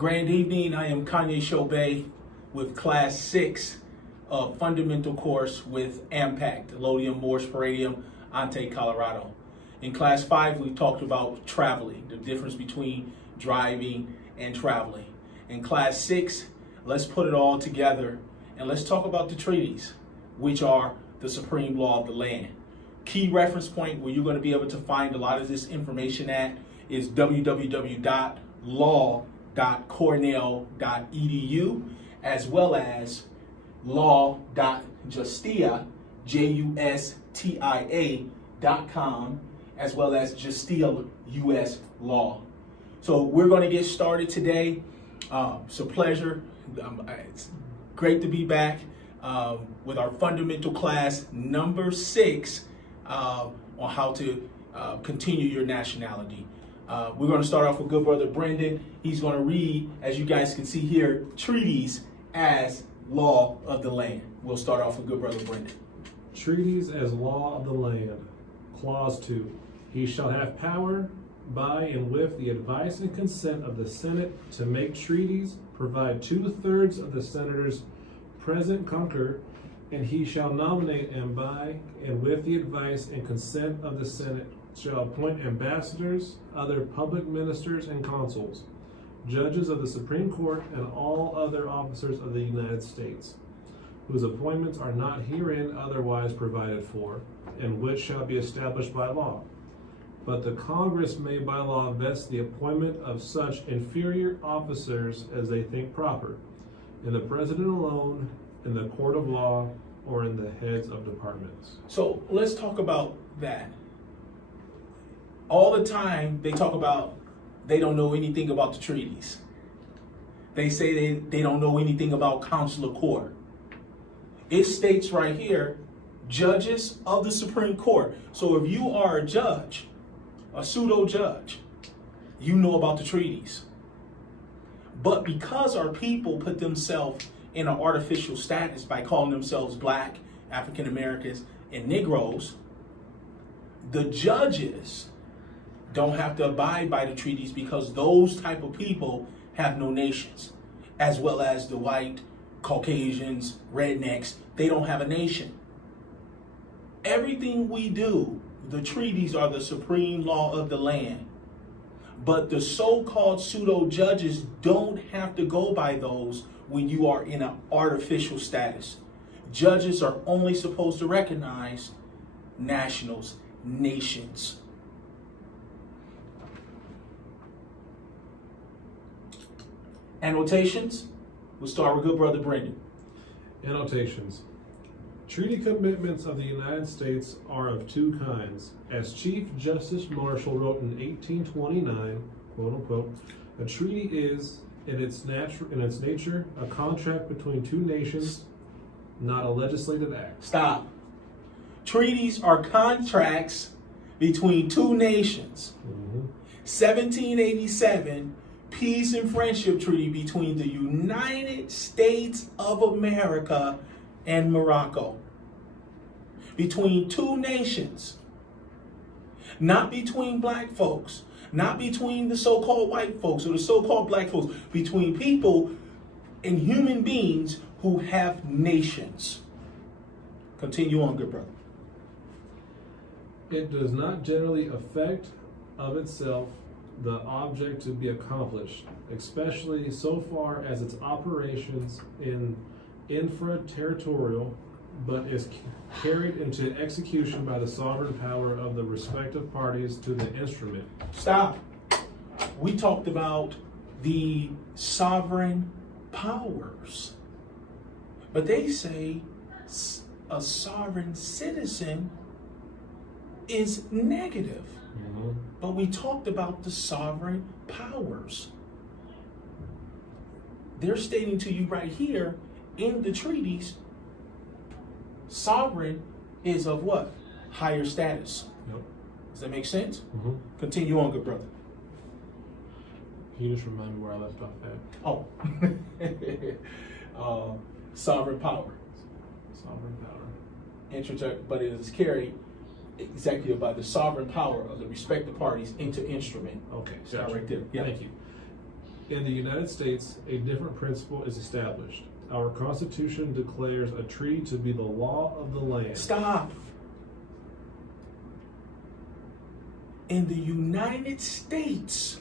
Grand evening, I am Kanye Shobey with Class 6 Fundamental Course with AMPAC, Telodium, Morse, Palladium, Ante, Colorado. In Class 5, we talked about traveling, the difference between driving and traveling. In Class 6, let's put it all together and let's talk about the treaties, which are the supreme law of the land. Key reference point where you're going to be able to find a lot of this information at is www.law.cornell.edu, as well as law.justia, justia.com, as well as Justia US Law. So we're going to get started today. It's a pleasure. It's great to be back with our fundamental class number 6 on how to continue your nationality. We're going to start off with good brother Brendan. He's going to read, as you guys can see here, treaties as law of the land. We'll start off with good brother Brendan. Treaties as law of the land. Clause 2. He shall have power by and with the advice and consent of the Senate to make treaties, provide 2/3 of the senators present concur, and he shall nominate, and by and with the advice and consent of the Senate shall appoint ambassadors, other public ministers and consuls, judges of the Supreme Court, and all other officers of the United States, whose appointments are not herein otherwise provided for, and which shall be established by law. But the Congress may by law vest the appointment of such inferior officers as they think proper, in the President alone, in the court of law, or in the heads of departments. So let's talk about that. All the time they talk about they don't know anything about the treaties. They say they don't know anything about consular court. It states right here, judges of the Supreme Court. So if you are a judge, a pseudo judge, you know about the treaties. But because our people put themselves in an artificial status by calling themselves Black, African Americans, and Negroes, the judges don't have to abide by the treaties because those type of people have no nations, as well as the white, Caucasians, rednecks. They don't have a nation. Everything we do, the treaties are the supreme law of the land. But the so-called pseudo judges don't have to go by those when you are in an artificial status. Judges are only supposed to recognize nationals, nations. Annotations, we'll start with good brother Brendan. Annotations. Treaty commitments of the United States are of two kinds. As Chief Justice Marshall wrote in 1829, quote unquote, a treaty is in its nature a contract between two nations, not a legislative act. Stop. Treaties are contracts between two nations. 1787 Peace and Friendship Treaty between the United States of America and Morocco. Between two nations. Not between black folks. Not between the so-called white folks or the so-called black folks. Between people and human beings who have nations. Continue on, good brother. It does not generally affect of itself the object to be accomplished, especially so far as its operations in infra-territorial, but is carried into execution by the sovereign power of the respective parties to the instrument. Stop. We talked about the sovereign powers, but they say a sovereign citizen is negative. But we talked about the sovereign powers. They're stating to you right here in the treaties, sovereign is of what? Higher status. Yep. Does that make sense? Continue on, good brother. Can you just remind me where I left off at? Oh. Sovereign power. Sovereign power. But it is carried executive by the sovereign power of the respective parties into instrument. Okay, So right there. Yeah. Thank you. In the United States, a different principle is established. Our Constitution declares a treaty to be the law of the land. Stop. In the United States,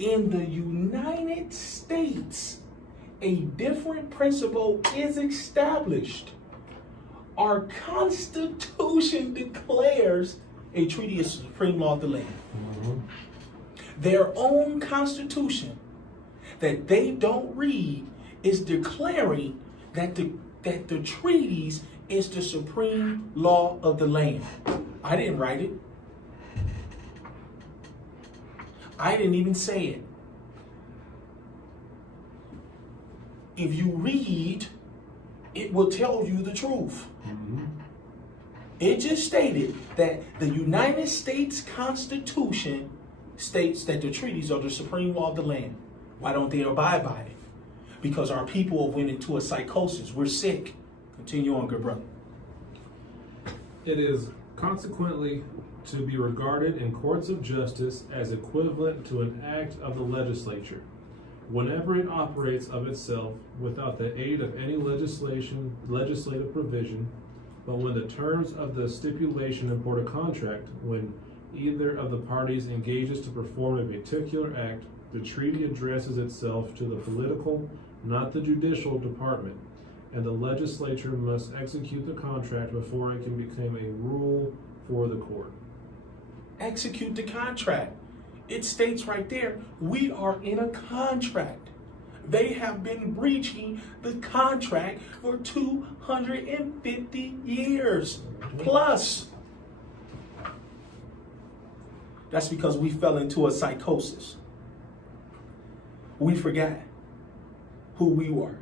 a different principle is established. Our Constitution declares a treaty is the supreme law of the land. Their own Constitution that they don't read is declaring that the treaties is the supreme law of the land. I didn't write it. I didn't even say it. If you read, it will tell you the truth. It just stated that the United States Constitution states that the treaties are the supreme law of the land. Why don't they abide by it? Because our people went into a psychosis. We're sick. Continue on, good brother. It is consequently to be regarded in courts of justice as equivalent to an act of the legislature, whenever it operates of itself without the aid of any legislative provision, but when the terms of the stipulation import a contract, when either of the parties engages to perform a particular act, the treaty addresses itself to the political, not the judicial department, and the legislature must execute the contract before it can become a rule for the court. Execute the contract. It states right there, we are in a contract. They have been breaching the contract for 250 years plus. That's because we fell into a psychosis. We forgot who we were.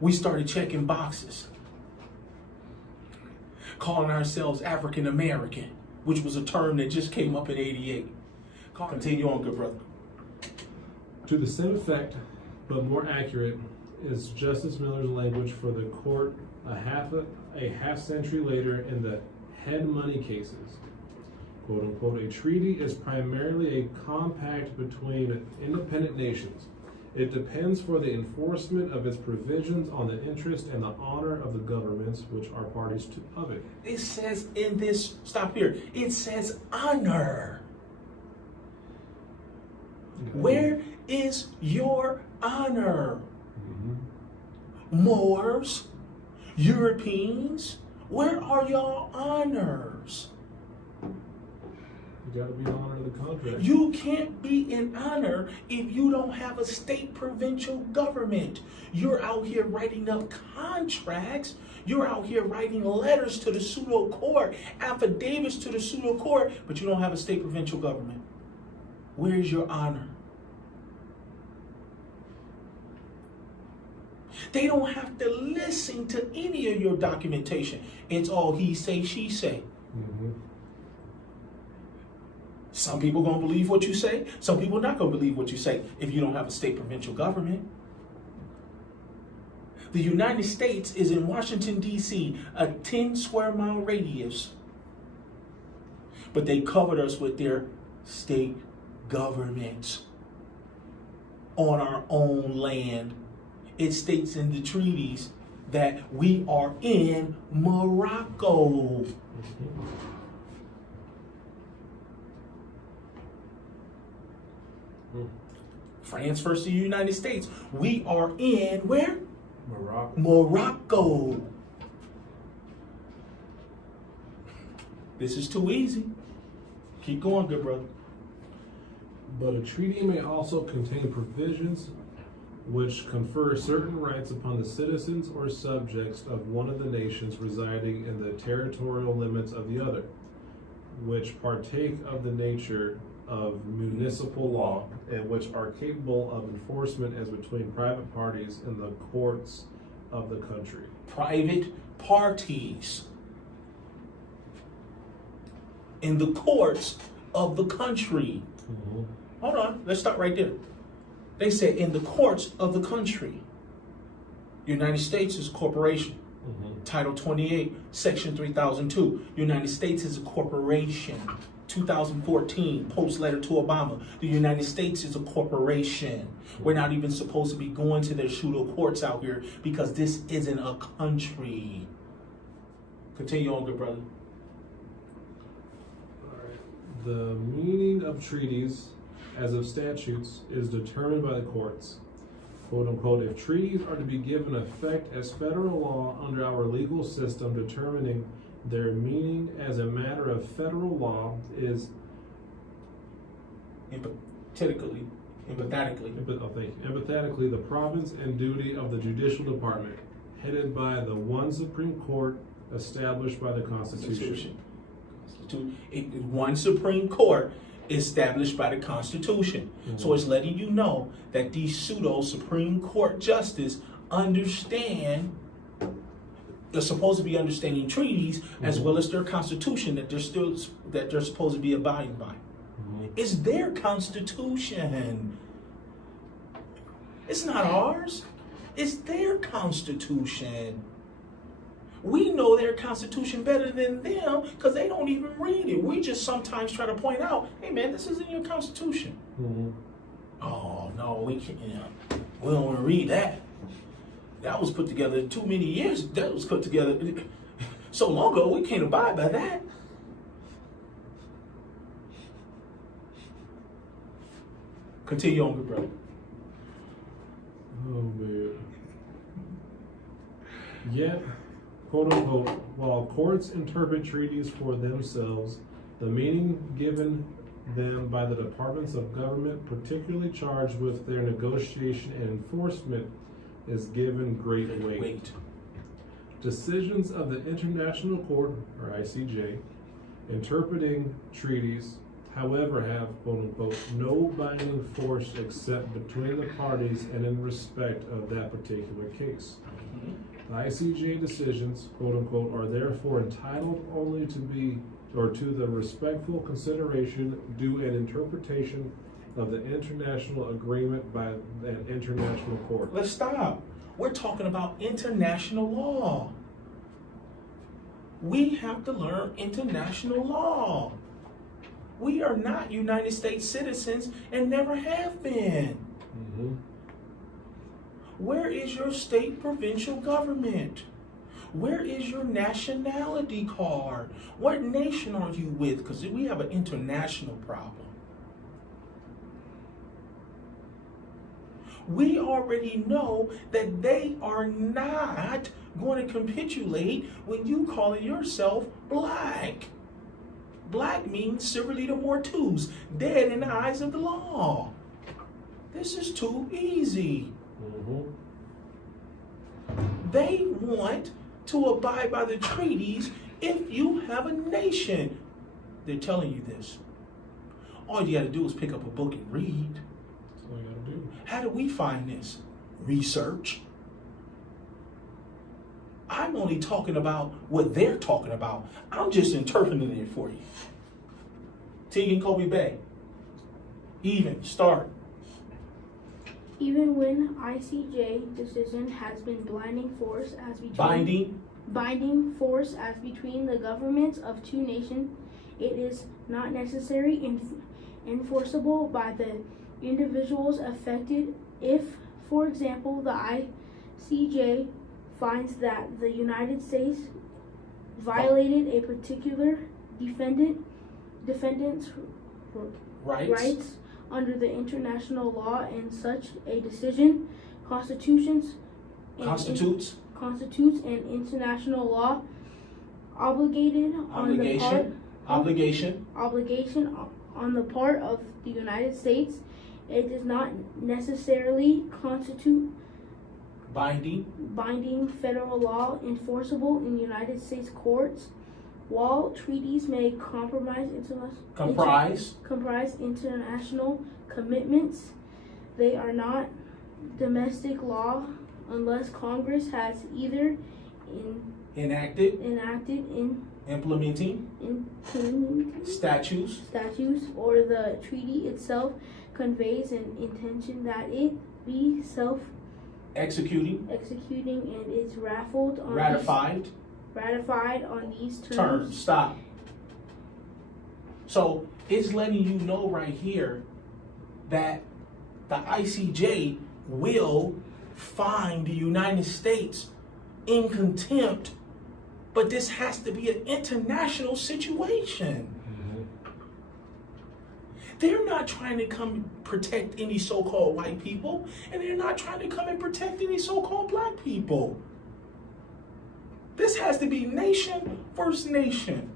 We started checking boxes, calling ourselves African American, which was a term that just came up in '88. Continue on, good brother. To the same effect, but more accurate, is Justice Miller's language for the court a half century later in the head money cases. Quote unquote, a treaty is primarily a compact between independent nations. It depends for the enforcement of its provisions on the interest and the honor of the governments which are parties of it. It says in this, stop here, it says honor. Where is your honor? Moors, Europeans, where are y'all honors? You got to be in honor of the contract. You can't be in honor if you don't have a state provincial government. You're out here writing up contracts. You're out here writing letters to the pseudo court, affidavits to the pseudo court, but you don't have a state provincial government. Where is your honor? They don't have to listen to any of your documentation. It's all he say, she say. Some people gonna believe what you say. Some people not gonna believe what you say if you don't have a state provincial government. The United States is in Washington, D.C., a 10 square mile radius. But they covered us with their state governments on our own land. It states in the treaties that we are in Morocco. France versus the United States. We are in where? Morocco. This is too easy. Keep going, good brother. But a treaty may also contain provisions which confer certain rights upon the citizens or subjects of one of the nations residing in the territorial limits of the other, which partake of the nature of municipal law and which are capable of enforcement as between private parties in the courts of the country. Private parties in the courts of the country. Hold on, let's start right there. They said in the courts of the country. United States is a corporation. Title 28, Section 3002. United States is a corporation. 2014, post letter to Obama. The United States is a corporation. We're not even supposed to be going to their pseudo courts out here because this isn't a country. Continue on, good brother. All right. The meaning of treaties as of statutes is determined by the courts. Quote unquote, if treaties are to be given effect as federal law under our legal system, determining their meaning as a matter of federal law is Empathetically, the province and duty of the judicial department, headed by the one Supreme Court established by the Constitution. One Supreme Court established by the Constitution. So it's letting you know that these pseudo Supreme Court justices understand. They're supposed to be understanding treaties as well as their Constitution that they're supposed to be abiding by. It's their Constitution. It's not ours. It's their Constitution. We know their Constitution better than them because they don't even read it. We just sometimes try to point out, hey man, this isn't your Constitution. Oh no, we can't. We don't want to read that. That was put together too many years. That was put together so long ago. We can't abide by that. Continue on, good brother. Oh man. Yet, quote unquote, while courts interpret treaties for themselves, the meaning given them by the departments of government particularly charged with their negotiation and enforcement is given great weight. Decisions of the International Court, or ICJ, interpreting treaties, however, have, quote unquote, no binding force except between the parties and in respect of that particular case. The ICJ decisions, quote unquote, are therefore entitled only to be, or to the respectful consideration due an interpretation of the international agreement by an international court. Let's stop. We're talking about international law. We have to learn international law. We are not United States citizens and never have been. Where is your state provincial government? Where is your nationality card? What nation are you with? Because we have an international problem. We already know that they are not going to capitulate when you call yourself black. Black means serviliter mortuus, dead in the eyes of the law. This is too easy. They want to abide by the treaties if you have a nation. They're telling you this. All you got to do is pick up a book and read. That's all you got to do. How do we find this? Research. I'm only talking about what they're talking about. I'm just interpreting it for you. Tegan Kobe Bay. Start. Even when ICJ decision has been binding force as between the governments of two nations, it is not necessarily enforceable by the individuals affected if, for example, the ICJ finds that the United States violated a particular defendant's rights under the international law, and such a decision constitutes an international law obligation on the part of the United States. It does not necessarily constitute binding federal law enforceable in United States courts. While treaties may comprise international commitments, they are not domestic law unless Congress has either enacted implementing statutes, or the treaty itself conveys an intention that it be executing, and is ratified on these terms. Stop. So it's letting you know right here that the ICJ will find the United States in contempt, but this has to be an international situation. They're not trying to come protect any so-called white people, and they're not trying to come and protect any so-called black people. This has to be nation versus nation.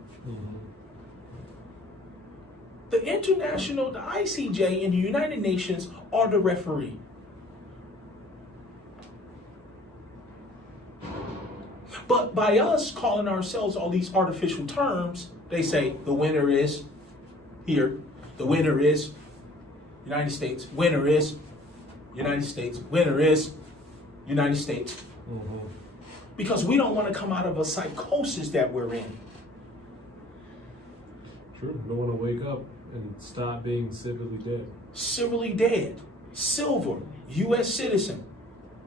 The international, the ICJ and the United Nations are the referee. But by us calling ourselves all these artificial terms, they say the winner is here. The winner is United States. Winner is United States. Winner is United States. Because we don't want to come out of a psychosis that we're in. True. Don't want to wake up and stop being civilly dead. Civilly dead. Silver, U.S. citizen.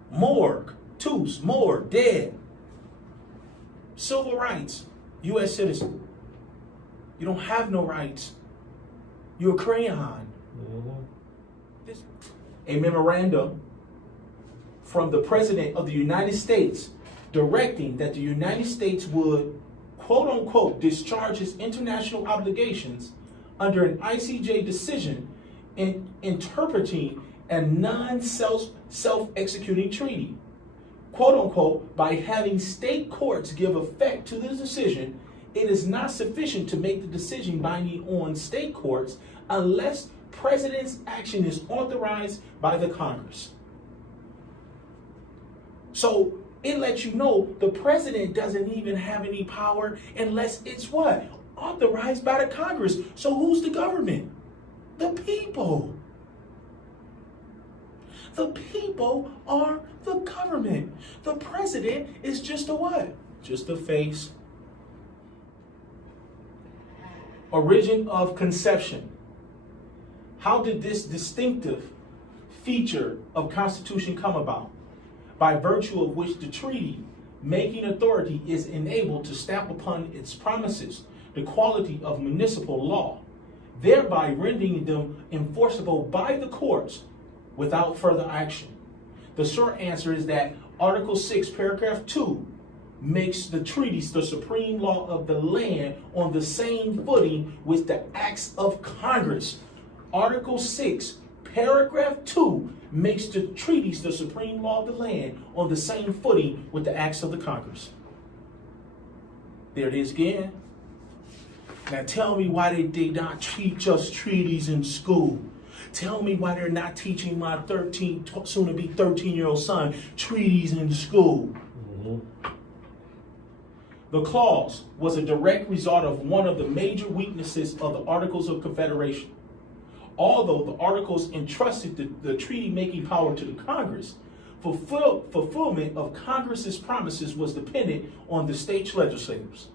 Morgue, Toos, more, dead. Civil rights, U.S. citizen. You don't have no rights. You're a crayon. A memorandum from the President of the United States directing that the United States would, quote unquote, discharge its international obligations under an ICJ decision in interpreting a non-self-executing treaty, quote unquote, by having state courts give effect to the decision. It is not sufficient to make the decision binding on state courts unless President's action is authorized by the Congress. So it lets you know the President doesn't even have any power unless it's what? Authorized by the Congress. So who's the government? The people. The people are the government. The President is just a what? Just a face. Origin of conception. How did this distinctive feature of Constitution come about? By virtue of which the treaty making authority is enabled to stamp upon its promises the quality of municipal law, thereby rendering them enforceable by the courts without further action. The short answer is that Article 6, Paragraph 2 makes the treaties the supreme law of the land on the same footing with the acts of Congress. Article 6, Paragraph 2 makes the treaties the supreme law of the land on the same footing with the acts of the Congress. There it is again. Now tell me why they did not teach us treaties in school. Tell me why they're not teaching my soon-to-be 13-year-old son treaties in school. The clause was a direct result of one of the major weaknesses of the Articles of Confederation. Although the Articles entrusted the treaty-making power to the Congress, fulfillment of Congress's promises was dependent on the state legislatures.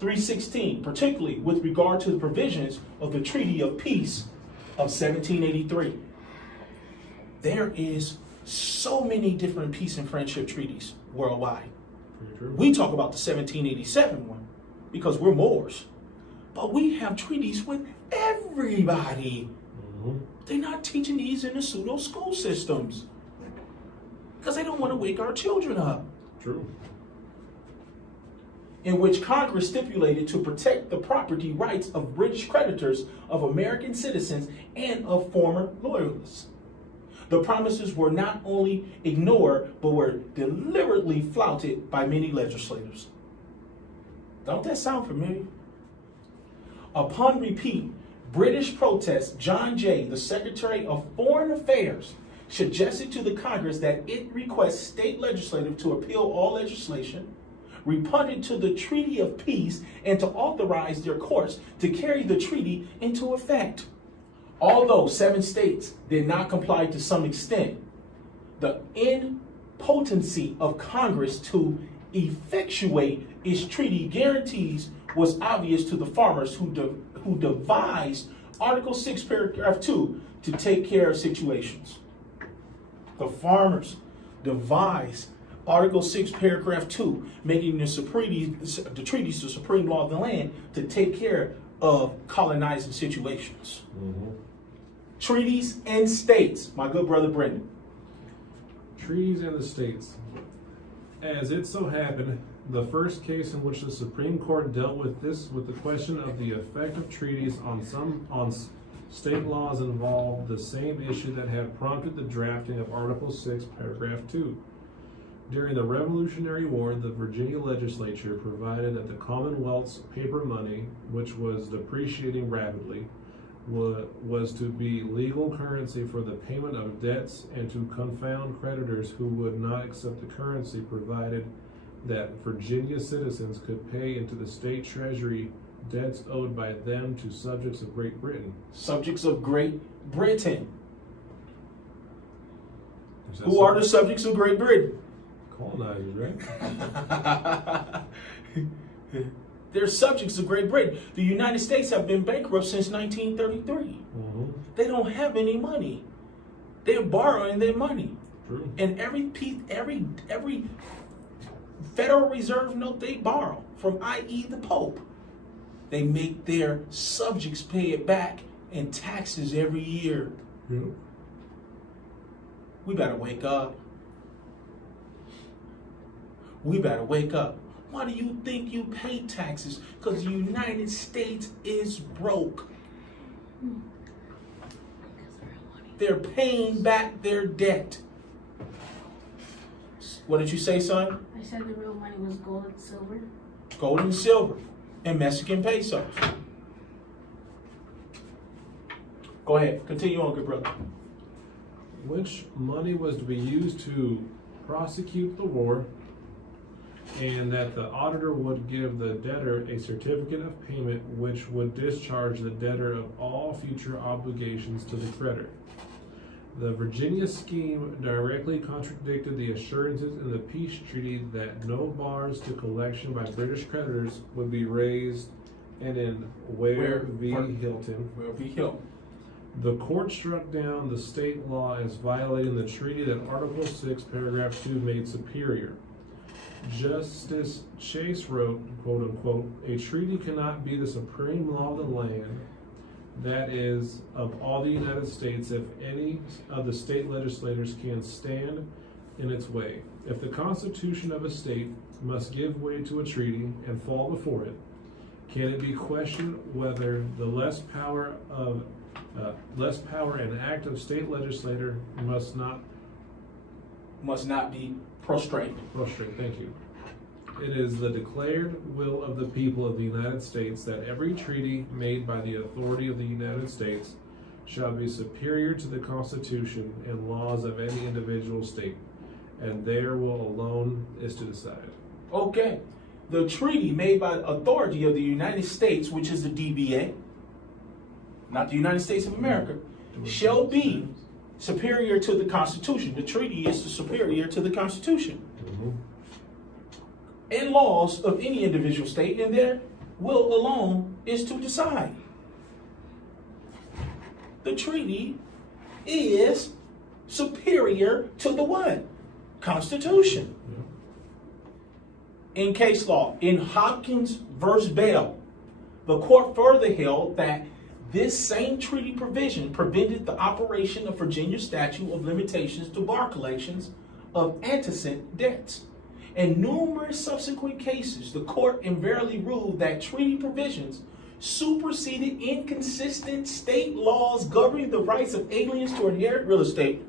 316, particularly with regard to the provisions of the Treaty of Peace of 1783. There is so many different peace and friendship treaties worldwide. We talk about the 1787 one because we're Moors, but we have treaties with everybody. They're not teaching these in the pseudo school systems because they don't want to wake our children up. True. In which Congress stipulated to protect the property rights of British creditors, of American citizens, and of former loyalists. The promises were not only ignored, but were deliberately flouted by many legislators. Don't that sound familiar? Upon repeat British protests, John Jay, the Secretary of Foreign Affairs, suggested to the Congress that it request state legislative to appeal all legislation, repugnant to the Treaty of Peace, and to authorize their courts to carry the treaty into effect. Although 7 states did not comply to some extent, the impotency of Congress to effectuate its treaty guarantees was obvious to the farmers who devised Article 6, Paragraph 2 to take care of situations. the farmers devised Article 6, Paragraph 2, making the treaties the supreme law of the land to take care of colonizing situations. Mm-hmm. Treaties and states, my good brother Brendan. Treaties and the states. As it so happened, the first case in which the Supreme Court dealt with the question of the effect of treaties on state laws involved the same issue that had prompted the drafting of Article 6, Paragraph 2. During the Revolutionary War, the Virginia legislature provided that the Commonwealth's paper money, which was depreciating rapidly, was to be legal currency for the payment of debts and to confound creditors who would not accept the currency, provided that Virginia citizens could pay into the state treasury debts owed by them to subjects of Great Britain. Subjects of Great Britain. Who are the subjects of Great Britain? Colonizers, right? They're subjects of Great Britain. The United States have been bankrupt since 1933. Mm-hmm. They don't have any money. They're borrowing their money. True. And every Federal Reserve note they borrow from, i.e. the Pope, they make their subjects pay it back in taxes every year. Yeah. We better wake up. We better wake up. Why do you think you pay taxes? Because the United States is broke. They're paying back their debt. What did you say, son? I said the real money was gold and silver. Gold and silver and Mexican pesos. Go ahead. Continue on, good brother. Which money was to be used to prosecute the war, and that the auditor would give the debtor a certificate of payment which would discharge the debtor of all future obligations to the creditor. The Virginia scheme directly contradicted the assurances in the peace treaty that no bars to collection by British creditors would be raised, and in Ware v. Hilton, the court struck down the state law as violating the treaty that Article 6, Paragraph 2 made superior. Justice Chase wrote, quote unquote, "A treaty cannot be the supreme law of the land, that is, of all the United States, if any of the state legislators can stand in its way. If the Constitution of a state must give way to a treaty and fall before it, can it be questioned whether the less power and act of state legislator must not be prostrate. Prostrate, thank you. It is the declared will of the people of the United States that every treaty made by the authority of the United States shall be superior to the Constitution and laws of any individual state, and their will alone is to decide." Okay. The treaty made by authority of the United States, which is the DBA, not the United States of America, shall be superior to the Constitution. The treaty is superior to the Constitution. Mm-hmm. And laws of any individual state, and their will alone is to decide. The treaty is superior to the what? Constitution. Yeah. In case law, in Hopkins v. Bell, the court further held that this same treaty provision prevented the operation of Virginia's statute of limitations to bar collections of antecedent debts. In numerous subsequent cases, the court invariably ruled that treaty provisions superseded inconsistent state laws governing the rights of aliens to inherit real estate.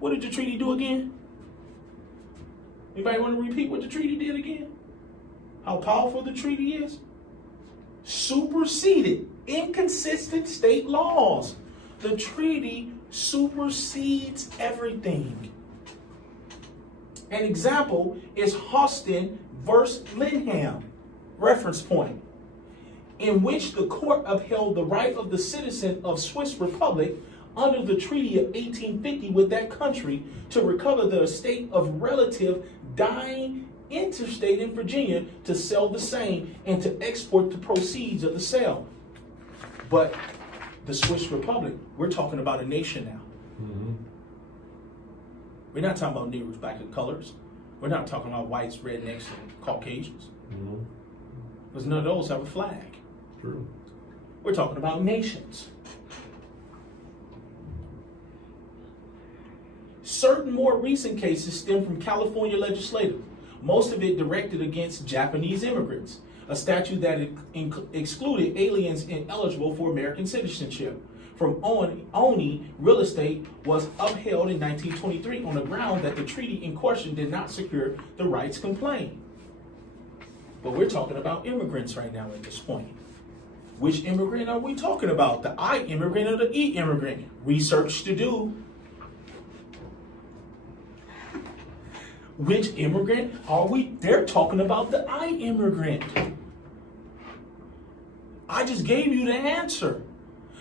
What did the treaty do again? Anybody want to repeat what the treaty did again? How powerful the treaty is? Superseded inconsistent state laws. The treaty supersedes everything. An example is Houston versus Linham, reference point, in which the court upheld the right of the citizen of Swiss Republic under the Treaty of 1850 with that country to recover the estate of relative dying interstate in Virginia, to sell the same and to export the proceeds of the sale. But the Swiss Republic, we're talking about a nation now. Mm-hmm. We're not talking about Negroes, black and colors. We're not talking about whites, rednecks, and Caucasians. No. Because none of those have a flag. True. We're talking about nations. Certain more recent cases stem from California legislature, most of it directed against Japanese immigrants, a statute that excluded aliens ineligible for American citizenship from owning real estate was upheld in 1923 on the ground that the treaty in question did not secure the rights complained. But we're talking about immigrants right now at this point. Which immigrant are we talking about? The I immigrant or the E immigrant? Research to do. Which immigrant are we? They're talking about the I immigrant. I just gave you the answer.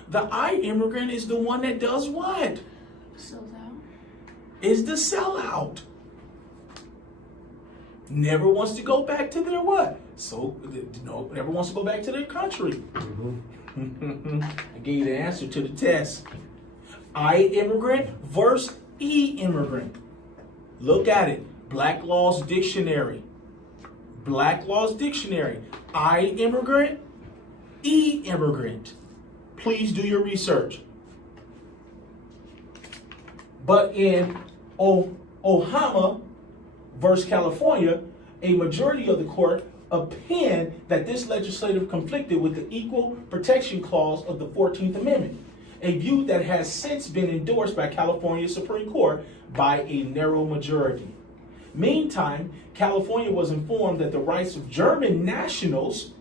The I immigrant is the one that does what? Sells out. Is the sellout. Never wants to go back to their what? So, no, never wants to go back to their country. Mm-hmm. I gave you the answer to the test. I immigrant versus E immigrant. Look at it. Black Law's Dictionary. Black Law's Dictionary. I immigrant, E immigrant. Please do your research. But in Ohama versus California, a majority of the court opined that this legislative conflicted with the Equal Protection Clause of the 14th Amendment, a view that has since been endorsed by California Supreme Court by a narrow majority. Meantime, California was informed that the rights of German nationals,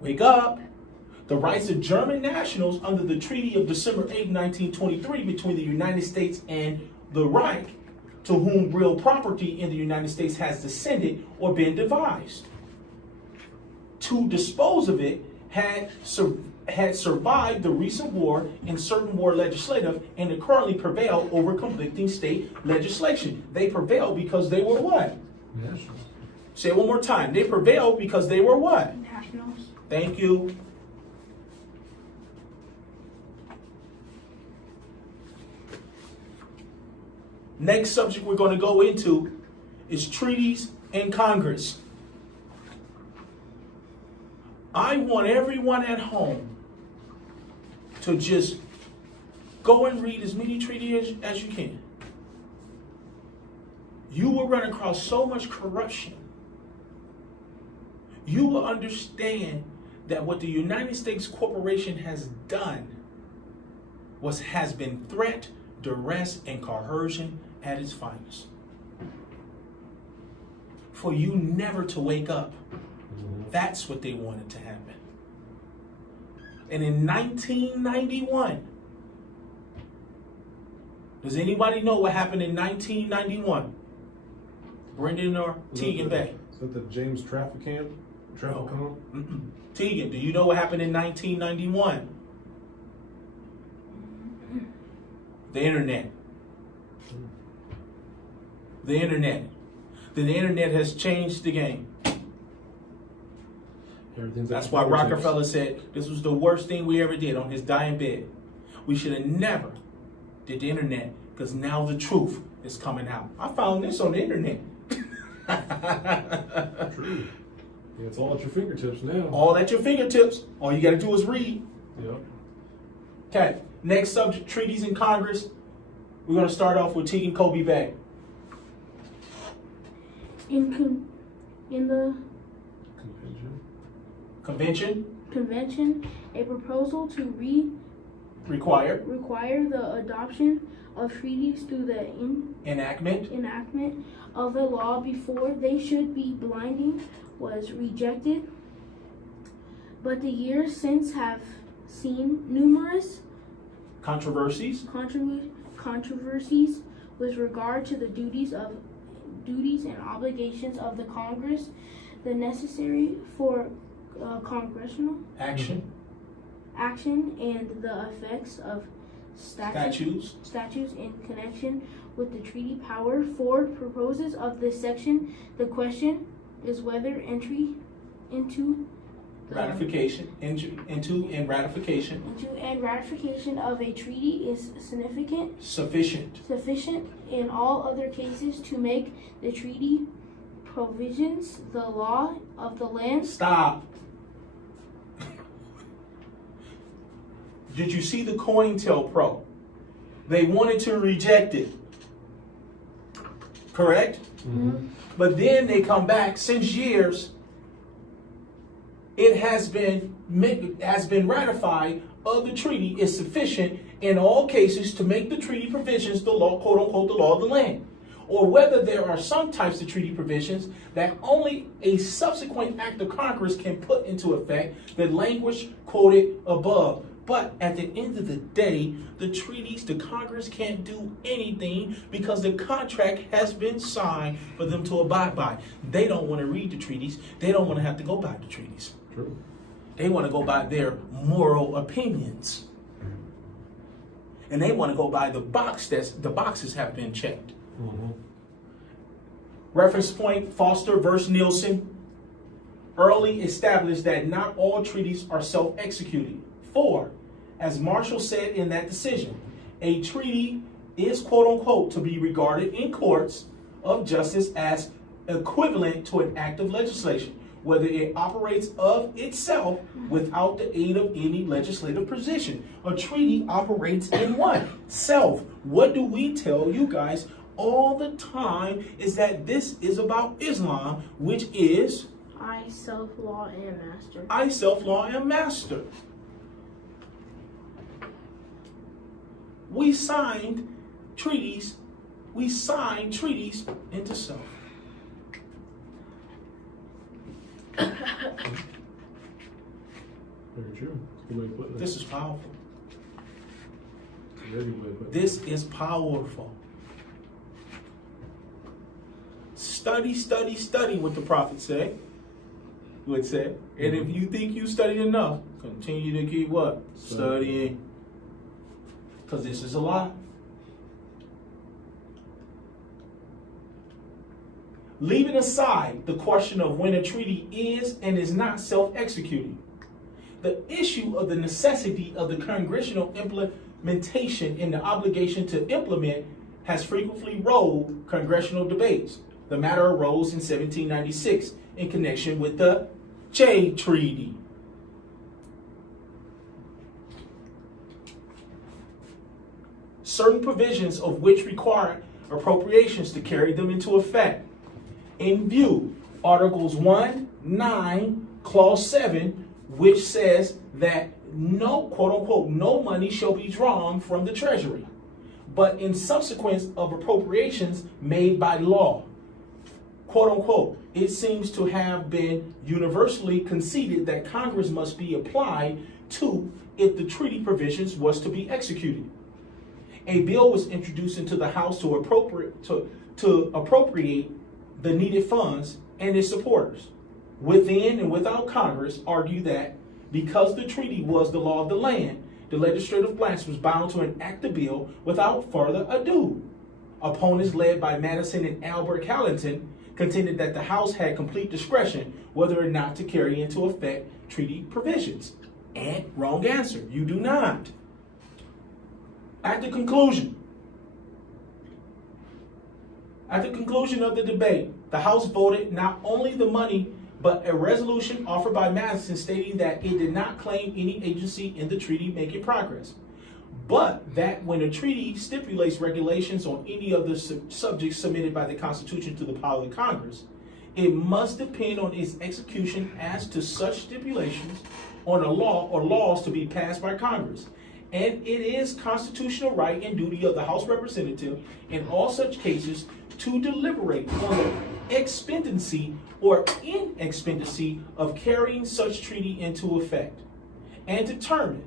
wake up, the rights of German nationals under the Treaty of December 8, 1923 between the United States and the Reich, to whom real property in the United States has descended or been devised, to dispose of it had survived the recent war in certain war legislative and it currently prevail over conflicting state legislation. They prevail because they were what? Nationals. Say it one more time. They prevail because they were what? Nationals. Thank you. Next subject we're going to go into is Treaties and Congress. I want everyone at home to just go and read as many treaties as you can. You will run across so much corruption. You will understand that what the United States corporation has done has been threat, duress, and coercion at its finest. For you never to wake up. That's what they wanted to happen. And in 1991, does anybody know what happened in 1991? Brendan or Tegan Bay? Is that the James traffic camp? No. Tegan, do you know what happened in 1991? The internet. The internet. The internet has changed the game. That's why Rockefeller said this was the worst thing we ever did on his dying bed. We should have never did the internet because now the truth is coming out. I found this on the internet. True. Yeah, it's all at your fingertips now. All at your fingertips. All you got to do is read. Yep. Okay. Next subject, Treaties and Congress. We're going to start off with Tegan Kobe Bay. In the Convention, a proposal to require the adoption of treaties through the enactment of a law before they should be binding was rejected. But the years since have seen numerous controversies with regard to the duties and obligations of the Congress, the necessary for congressional action and the effects of statutes in connection with the treaty power. For purposes of this section, the question is whether entry into ratification into and ratification of a treaty is sufficient in all other cases to make the treaty provisions the law of the land. Stop. Did you see the COINTELPRO? They wanted to reject it. Correct? Mm-hmm. But then they come back since years. It has been ratified of the treaty is sufficient in all cases to make the treaty provisions the law, quote unquote, the law of the land. Or whether there are some types of treaty provisions that only a subsequent act of Congress can put into effect, the language quoted above. But at the end of the day, the treaties, the Congress can't do anything because the contract has been signed for them to abide by. They don't want to read the treaties. They don't want to have to go by the treaties. True. They want to go by their moral opinions. And they want to go by the boxes have been checked. Mm-hmm. Reference point, Foster versus Nielsen, early established that not all treaties are self-executing. 4, as Marshall said in that decision, a treaty is, quote unquote, to be regarded in courts of justice as equivalent to an act of legislation, whether it operates of itself without the aid of any legislative position. A treaty operates in what? Self. What do we tell you guys all the time is that this is about Islam, which is I, self, law, and master. I, self, law, and master. We signed treaties into self. Very true. That's a good way to put it. This is powerful. That's a very good way to put it. This is powerful. Study, study, study, what the prophet said. Would say. And if you think you studied enough, continue to keep what? Studying. Because this is a lot. Leaving aside the question of when a treaty is and is not self-executing, the issue of the necessity of the congressional implementation and the obligation to implement has frequently rolled congressional debates. The matter arose in 1796 in connection with the Jay Treaty. Certain provisions of which require appropriations to carry them into effect. In view, Articles 1, 9, Clause 7, which says that no, quote unquote, no money shall be drawn from the Treasury, but in subsequence of appropriations made by law. Quote unquote, it seems to have been universally conceded that Congress must be applied to if the treaty provisions was to be executed. A bill was introduced into the House to appropriate the needed funds, and its supporters, within and without Congress, argue that because the treaty was the law of the land, the legislative branch was bound to enact the bill without further ado. Opponents led by Madison and Albert Callington contended that the House had complete discretion whether or not to carry into effect treaty provisions. And wrong answer, you do not. At the conclusion of the debate, the House voted not only the money, but a resolution offered by Madison stating that it did not claim any agency in the treaty making progress, but that when a treaty stipulates regulations on any of the subjects submitted by the Constitution to the power of the Congress, it must depend on its execution as to such stipulations on a law or laws to be passed by Congress. And it is constitutional right and duty of the House Representative in all such cases to deliberate on the expediency or inexpediency of carrying such treaty into effect, and determine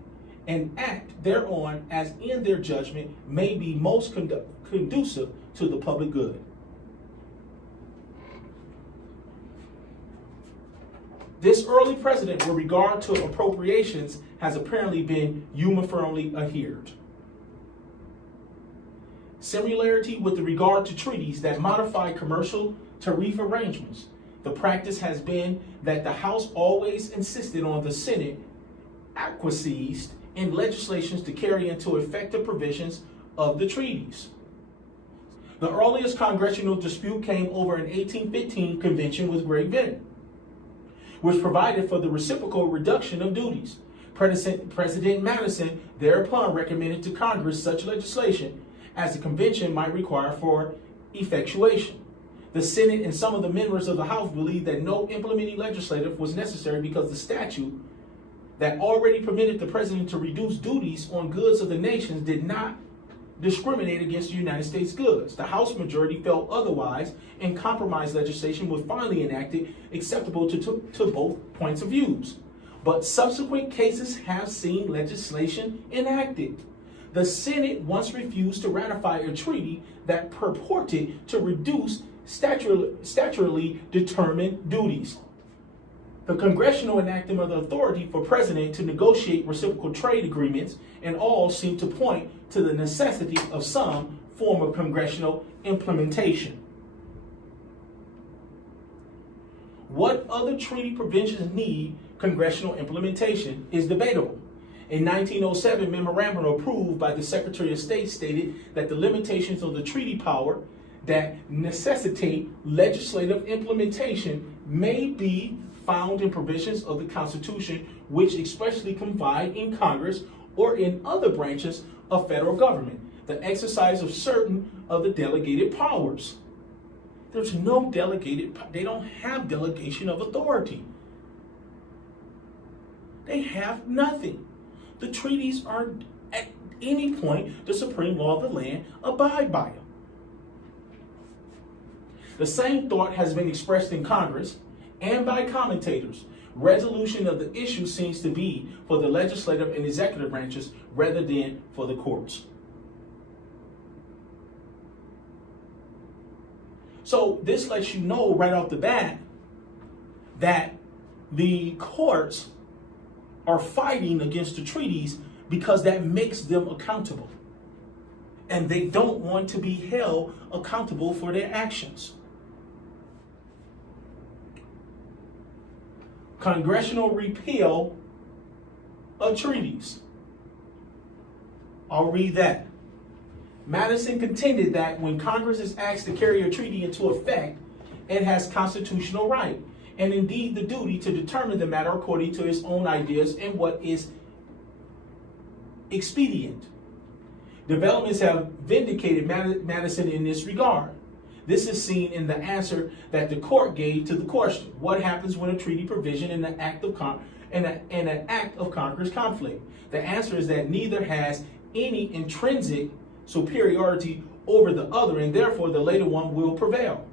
and act thereon as in their judgment may be most conducive to the public good. This early precedent with regard to appropriations has apparently been uniformly adhered. Similarity with regard to treaties that modify commercial tariff arrangements. The practice has been that the House always insisted on the Senate acquiesced in legislations to carry into effect the provisions of the treaties. The earliest congressional dispute came over an 1815 convention with Great Britain, which provided for the reciprocal reduction of duties. President Madison thereupon recommended to Congress such legislation as the convention might require for effectuation. The Senate and some of the members of the House believed that no implementing legislative was necessary because the statute that already permitted the president to reduce duties on goods of the nations did not discriminate against the United States goods. The House majority felt otherwise, and compromise legislation was finally enacted acceptable to both points of views. But subsequent cases have seen legislation enacted. The Senate once refused to ratify a treaty that purported to reduce statutorily determined duties. The Congressional enactment of the authority for president to negotiate reciprocal trade agreements and all seem to point to the necessity of some form of congressional implementation. What other treaty provisions need congressional implementation is debatable. A 1907 memorandum approved by the Secretary of State stated that the limitations of the treaty power that necessitate legislative implementation may be found in provisions of the Constitution which expressly confide in Congress or in other branches of federal government the exercise of certain of the delegated powers. There's no delegated, they don't have delegation of authority. They have nothing. The treaties are, at any point, the supreme law of the land, abide by them. The same thought has been expressed in Congress and by commentators. Resolution of the issue seems to be for the legislative and executive branches rather than for the courts. So this lets you know right off the bat that the courts are fighting against the treaties because that makes them accountable. And they don't want to be held accountable for their actions. Congressional repeal of treaties. I'll read that. Madison contended that when Congress is asked to carry a treaty into effect, it has constitutional right, and indeed the duty to determine the matter according to its own ideas and what is expedient. Developments have vindicated Madison in this regard. This is seen in the answer that the court gave to the question: what happens when a treaty provision and an act of Congress conflict? The answer is that neither has any intrinsic superiority over the other, and therefore the later one will prevail.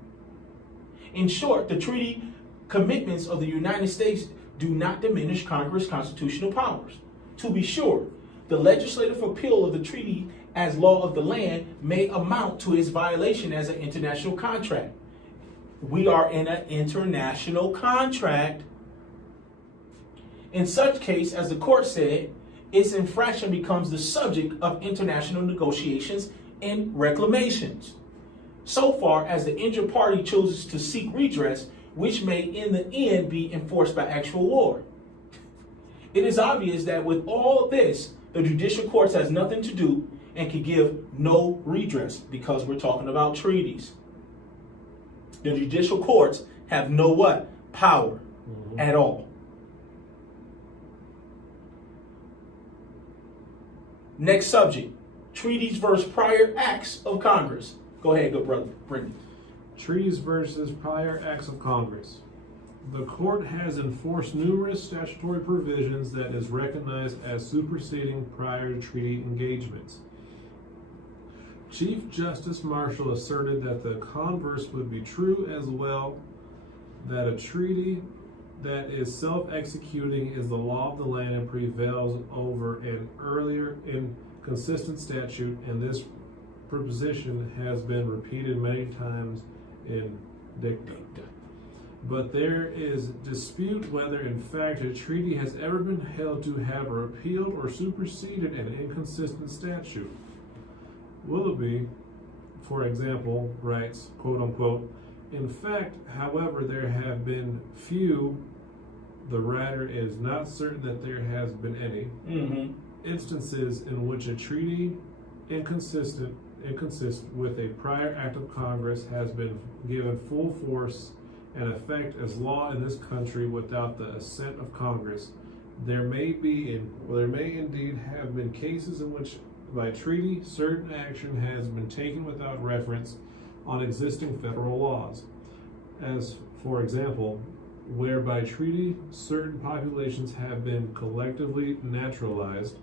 In short, the treaty commitments of the United States do not diminish Congress' constitutional powers. To be sure, the legislative appeal of the treaty as law of the land may amount to its violation as an international contract. We are in an international contract. In such case, as the court said, its infraction becomes the subject of international negotiations and reclamations, so far as the injured party chooses to seek redress, which may in the end be enforced by actual war. It is obvious that with all this, the judicial courts has nothing to do and can give no redress because we're talking about treaties. The judicial courts have no what? Power at all. Next subject, treaties versus prior acts of Congress. Go ahead, good brother, Brittany. Treaties versus prior acts of Congress. The court has enforced numerous statutory provisions that is recognized as superseding prior treaty engagements. Chief Justice Marshall asserted that the converse would be true as well, that a treaty that is self-executing is the law of the land and prevails over an earlier inconsistent statute, and this proposition has been repeated many times in dicta. But there is dispute whether in fact a treaty has ever been held to have repealed or superseded an inconsistent statute. Willoughby, for example, writes, quote unquote, In fact, however, there have been few, the writer is not certain that there has been any, instances in which a treaty inconsistent with a prior act of Congress has been given full force and effect as law in this country without the assent of Congress. There may indeed have been cases in which by treaty certain action has been taken without reference on existing federal laws, as for example, where by treaty certain populations have been collectively naturalized,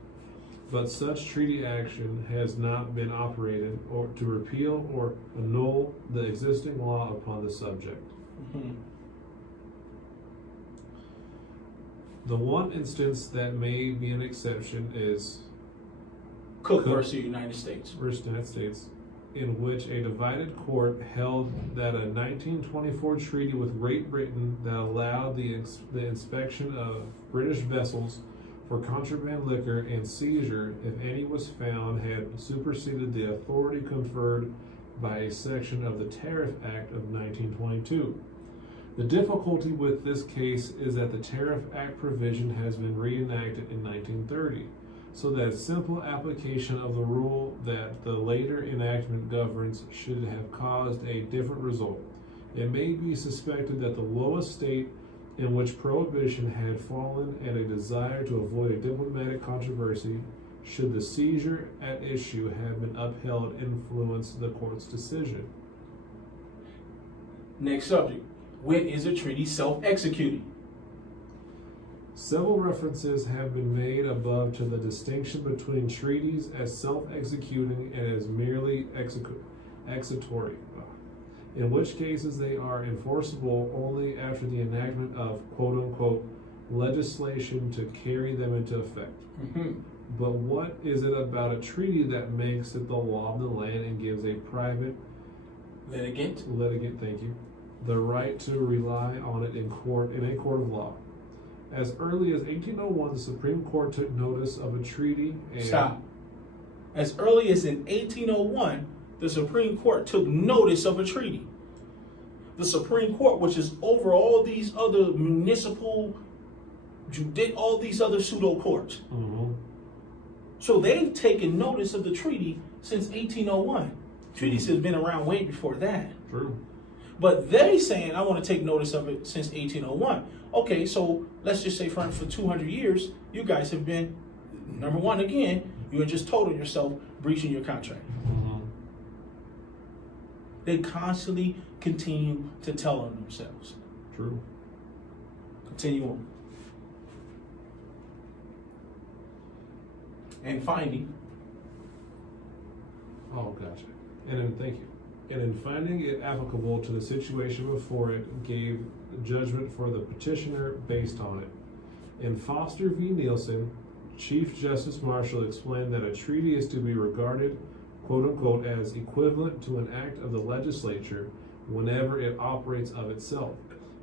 but such treaty action has not been operated or to repeal or annul the existing law upon the subject. The one instance that may be an exception is Cook versus United States. In which a divided court held that a 1924 treaty with Great Britain that allowed the inspection of British vessels for contraband liquor and seizure, if any was found, had superseded the authority conferred by a section of the Tariff Act of 1922. The difficulty with this case is that the Tariff Act provision has been reenacted in 1930. So that simple application of the rule that the later enactment governs should have caused a different result. It may be suspected that the lowest state in which prohibition had fallen and a desire to avoid a diplomatic controversy, should the seizure at issue have been upheld, influence the court's decision. Next subject. When is a treaty self-executing? Several references have been made above to the distinction between treaties as self-executing and as merely executory, in which cases they are enforceable only after the enactment of quote-unquote legislation to carry them into effect. But what is it about a treaty that makes it the law of the land and gives a private litigant, thank you, the right to rely on it in a court of law? As early as 1801, the Supreme Court took notice of a treaty and... Stop. As early as in 1801, the Supreme Court took notice of a treaty. The Supreme Court, which is over all these other municipal, all these other pseudo courts. So they've taken notice of the treaty since 1801. Treaties have been around way before that. True. But they saying, I want to take notice of it since 1801. Okay, so let's just say for 200 years, you guys have been, number one, again, you had just told yourself breaching your contract. They constantly continue to tell on themselves. True. Continue on. And finding. Oh, gotcha. Thank you. And in finding it applicable to the situation before it, gave judgment for the petitioner based on it. In Foster v. Nielsen, Chief Justice Marshall explained that a treaty is to be regarded, quote-unquote, as equivalent to an act of the legislature whenever it operates of itself,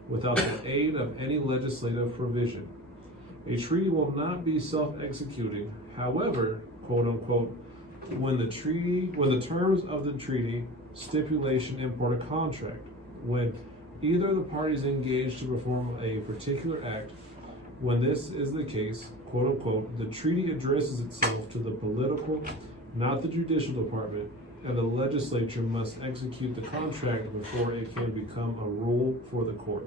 without the aid of any legislative provision. A treaty will not be self-executing, however, quote-unquote, when the terms of the treaty stipulation import a contract, when either the parties engage to perform a particular act. When this is the case, quote unquote, the treaty addresses itself to the political, not the judicial department, and the legislature must execute the contract before it can become a rule for the court.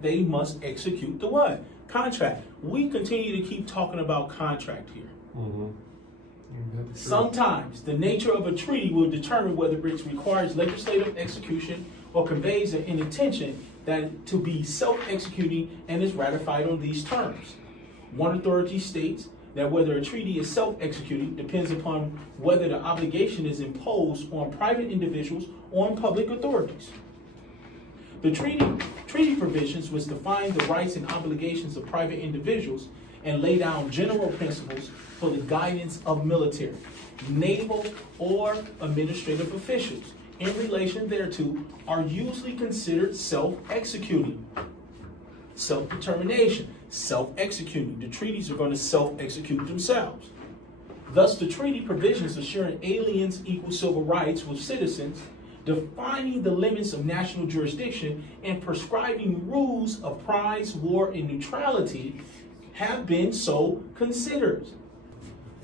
They must execute the what? Contract. We continue to keep talking about contract here. Sometimes the nature of a treaty will determine whether it requires legislative execution or conveys an intention that to be self-executing and is ratified on these terms. One authority states that whether a treaty is self-executing depends upon whether the obligation is imposed on private individuals or on public authorities. The treaty provisions which define the rights and obligations of private individuals and lay down general principles for the guidance of military, naval, or administrative officials in relation thereto are usually considered self-executing. Self-determination, self-executing. The treaties are going to self-execute themselves. Thus, the treaty provisions assuring aliens equal civil rights with citizens defining the limits of national jurisdiction and prescribing rules of prize, war, and neutrality have been so considered.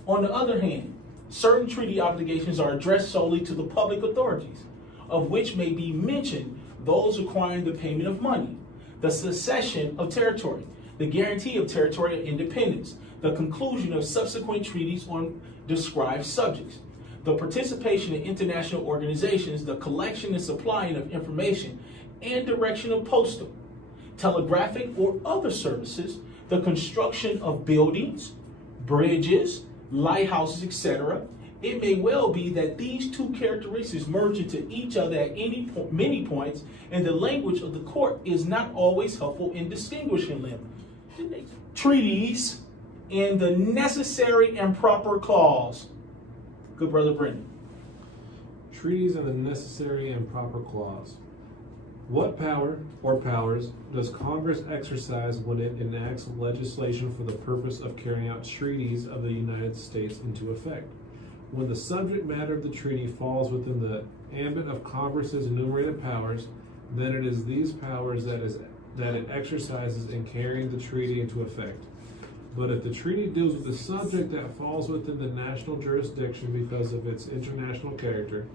On the other hand, certain treaty obligations are addressed solely to the public authorities, of which may be mentioned those requiring the payment of money, the secession of territory, the guarantee of territorial independence, the conclusion of subsequent treaties on described subjects, the participation in international organizations, the collection and supplying of information, and direction of postal, telegraphic, or other services, the construction of buildings, bridges, lighthouses, etc. It may well be that these two characteristics merge into each other at many points, and the language of the court is not always helpful in distinguishing them. Treaties and the necessary and proper clause. Good brother Brendan. Treaties and the necessary and proper clause. What power or powers does Congress exercise when it enacts legislation for the purpose of carrying out treaties of the United States into effect? When the subject matter of the treaty falls within the ambit of Congress's enumerated powers, then it is these powers that it exercises in carrying the treaty into effect. But if the treaty deals with a subject that falls within the national jurisdiction because of its international character,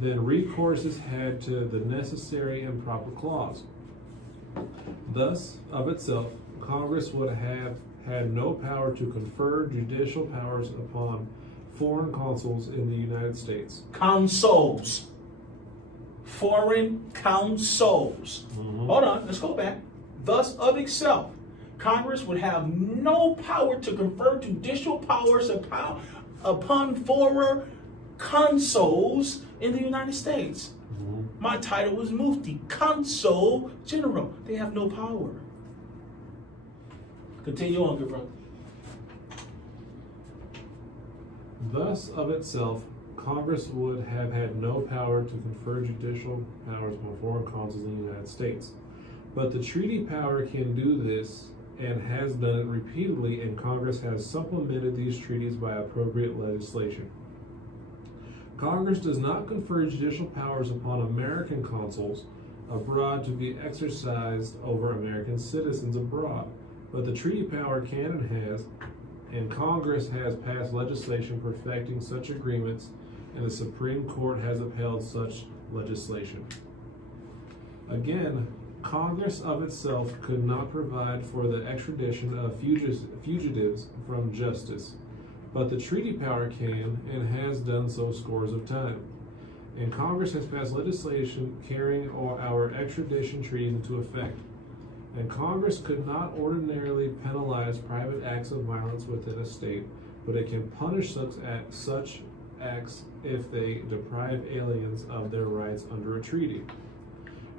then recourse is had to the necessary and proper clause. Thus, of itself, Congress would have had no power to confer judicial powers upon foreign consuls in the United States. Consuls. Foreign consuls. Hold on, let's go back. Thus, of itself, Congress would have no power to confer judicial powers upon foreign consuls in the United States. My title was Mufti, Consul General. They have no power. Continue on, good brother. Thus, of itself, Congress would have had no power to confer judicial powers upon foreign consuls in the United States. But the treaty power can do this and has done it repeatedly, and Congress has supplemented these treaties by appropriate legislation. Congress does not confer judicial powers upon American consuls abroad to be exercised over American citizens abroad, but the treaty power can and has, and Congress has passed legislation perfecting such agreements, and the Supreme Court has upheld such legislation. Again, Congress of itself could not provide for the extradition of fugitives from justice, but the treaty power can and has done so scores of times. And Congress has passed legislation carrying our extradition treaties into effect. And Congress could not ordinarily penalize private acts of violence within a state, but it can punish such acts if they deprive aliens of their rights under a treaty.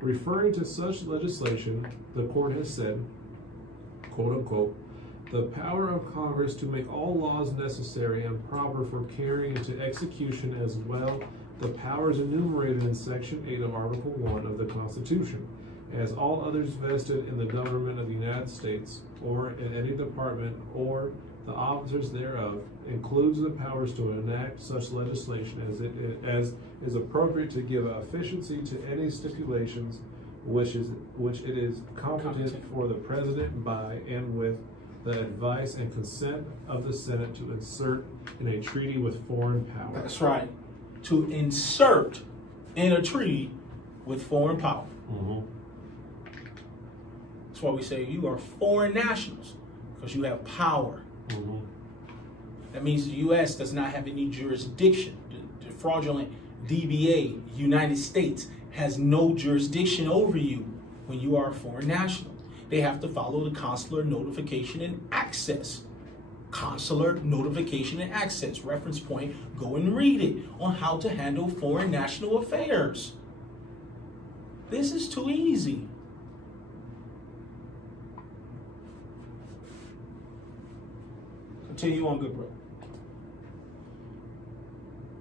Referring to such legislation, the court has said, quote unquote, the power of Congress to make all laws necessary and proper for carrying into execution, as well the powers enumerated in Section 8 of Article 1 of the Constitution, as all others vested in the government of the United States, or in any department, or the officers thereof, includes the powers to enact such legislation as is appropriate to give efficiency to any stipulations which it is competent for the President by and with the advice and consent of the Senate to insert in a treaty with foreign power. That's right. To insert in a treaty with foreign power. That's why we say you are foreign nationals, because you have power. That means the U.S. does not have any jurisdiction. The fraudulent DBA, United States, has no jurisdiction over you when you are a foreign national. They have to follow the consular notification and access. Consular notification and access. Reference point, go and read it on how to handle foreign national affairs. This is too easy. Continue on, good bro.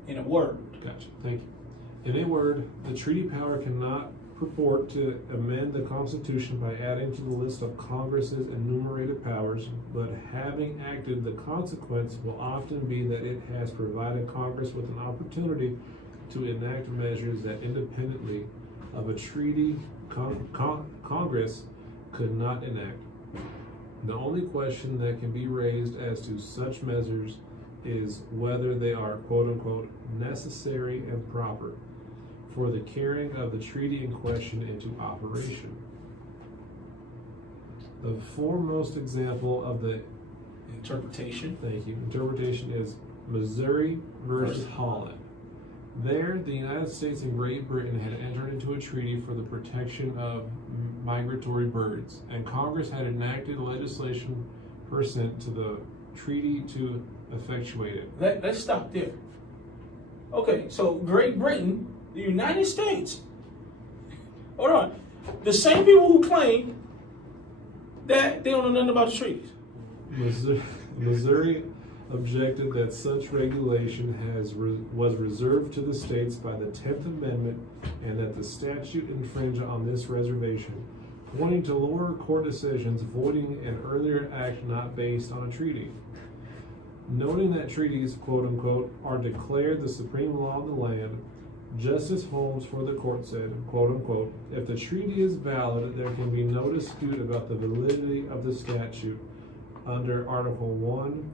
In a word. Gotcha. Thank you. In a word, the treaty power cannot purport to amend the Constitution by adding to the list of Congress's enumerated powers, but having acted, the consequence will often be that it has provided Congress with an opportunity to enact measures that independently of a treaty Congress could not enact. The only question that can be raised as to such measures is whether they are quote unquote necessary and proper for the carrying of the treaty in question into operation. The foremost example of the Interpretation. interpretation is Missouri versus Holland. There, the United States and Great Britain had entered into a treaty for the protection of migratory birds, and Congress had enacted legislation pursuant to the treaty to effectuate it. Let's stop there. Okay, so Great Britain, the United States. Hold on. The same people who claim that they don't know nothing about the treaties. Missouri objected that such regulation was reserved to the states by the 10th Amendment and that the statute infringed on this reservation, pointing to lower court decisions voiding an earlier act not based on a treaty. Noting that treaties, quote unquote, are declared the supreme law of the land, Justice Holmes for the court said, quote unquote, if the treaty is valid, there can be no dispute about the validity of the statute under Article 1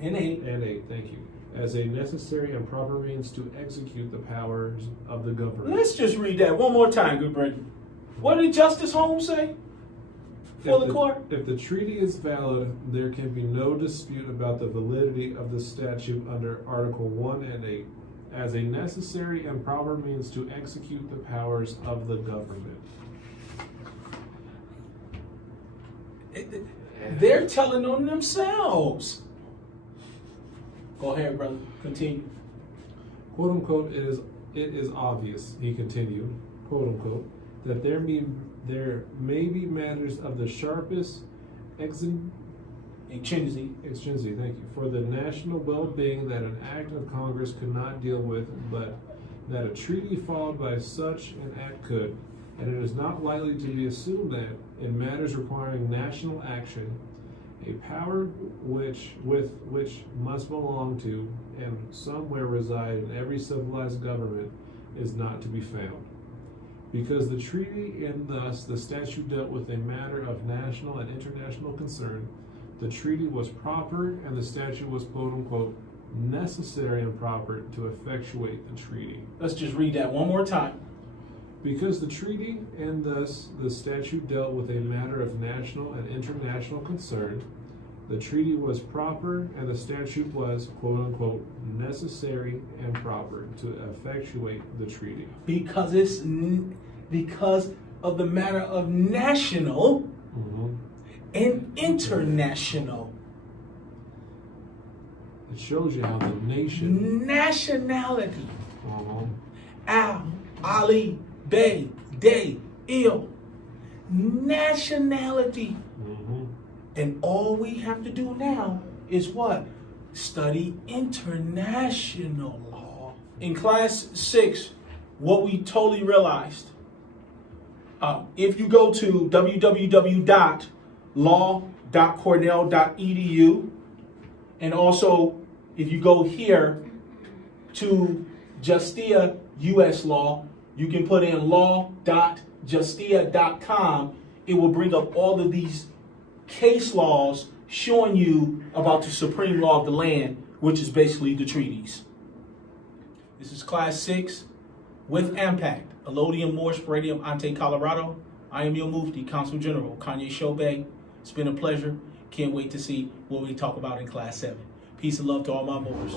and 8. Thank you, as a necessary and proper means to execute the powers of the government. Let's just read that one more time, good Britain. What did Justice Holmes say for the court? If the treaty is valid, there can be no dispute about the validity of the statute under Article 1 and 8, as a necessary and proper means to execute the powers of the government. They're telling on themselves. Go ahead, brother. Continue. Quote unquote, it is obvious, he continued, quote unquote, that there may be matters of the sharpest Exigency. thank you, for the national well-being that an act of Congress could not deal with, but that a treaty followed by such an act could, and it is not likely to be assumed that, in matters requiring national action, a power which must belong to and somewhere reside in every civilized government is not to be found. Because the treaty and thus the statute dealt with a matter of national and international concern, the treaty was proper and the statute was quote unquote necessary and proper to effectuate the treaty. Let's just read that one more time. Because the treaty and thus the statute dealt with a matter of national and international concern, the treaty was proper and the statute was, quote unquote, necessary and proper to effectuate the treaty. Because of the matter of national and international. It shows you how the nation... Nationality. Al, Ali, Bay, Day, Il. Nationality. And all we have to do now is what? Study international law. In class 6, what we totally realized, if you go to www.law.cornell.edu, and also if you go here to Justia US Law, you can put in law.justia.com. It will bring up all of these case laws showing you about the supreme law of the land, which is basically the treaties. This is class 6 with AMPAC, Elodium Morse Paradium Ante Colorado. I am your Mufti, Consul General Kanye Shobe. It's been a pleasure. Can't wait to see what we talk about in class 7. Peace and love to all my Moors.